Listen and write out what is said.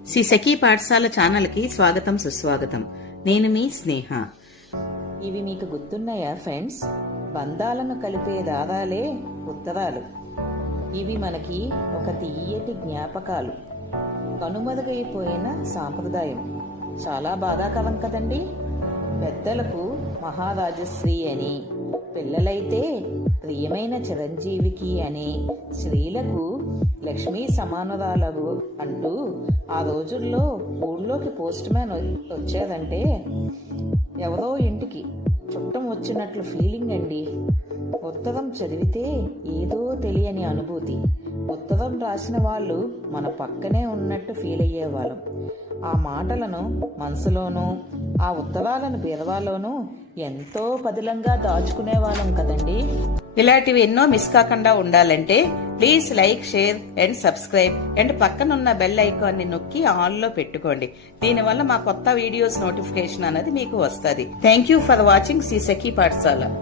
శ్రీ సఖీ పాఠశాల ఛానల్ కి స్వాగతం సుస్వాగతం. నేను మీ స్నేహ. ఇవి మీకు గుర్తున్నాయా ఫ్రెండ్స్? బంధాలను కలిపే దాదాలే ఉత్తరాలు. ఇవి మనకి ఒక తీయటి జ్ఞాపకాలు, కనుమరుగైపోయిన సాంప్రదాయం. చాలా బాధాకరం కదండి. పెద్దలకు మహారాజశ్రీ అని, పిల్లలైతే ప్రియమైన చిరంజీవికి అని, స్త్రీలకు లక్ష్మీ సమానురాలకు అంటూ ఆ రోజుల్లో ఊళ్ళోకి పోస్ట్ మ్యాన్ వచ్చేదంటే ఎవరో ఇంటికి చుట్టం వచ్చినట్లు ఫీలింగ్ అండి. ఉత్తరం చదివితే ఏదో తెలియని అనుభూతి. ఉత్తరం రాసిన వాళ్ళు మన పక్కనే ఉన్నట్టు ఫీల్ అయ్యేవాళ్ళం. ఆ మాటలను మనసులోనూ, ఆ ఉత్తరాలను బీరవాలోనూ ఎంతో పదిలంగా దాచుకునేవాళ్ళం కదండి. ఇలాంటివి ఎన్నో మిస్ కాకుండా ఉండాలంటే please like, share and subscribe and పక్కనున్న బెల్ ఐకాన్ ని నొక్కి ఆన్ లో పెట్టుకోండి. దీనివల్ల మా కొత్త వీడియోస్ నోటిఫికేషన్ అనేది మీకు వస్తుంది. Thank you for watching Shri Sakhi పాఠశాల.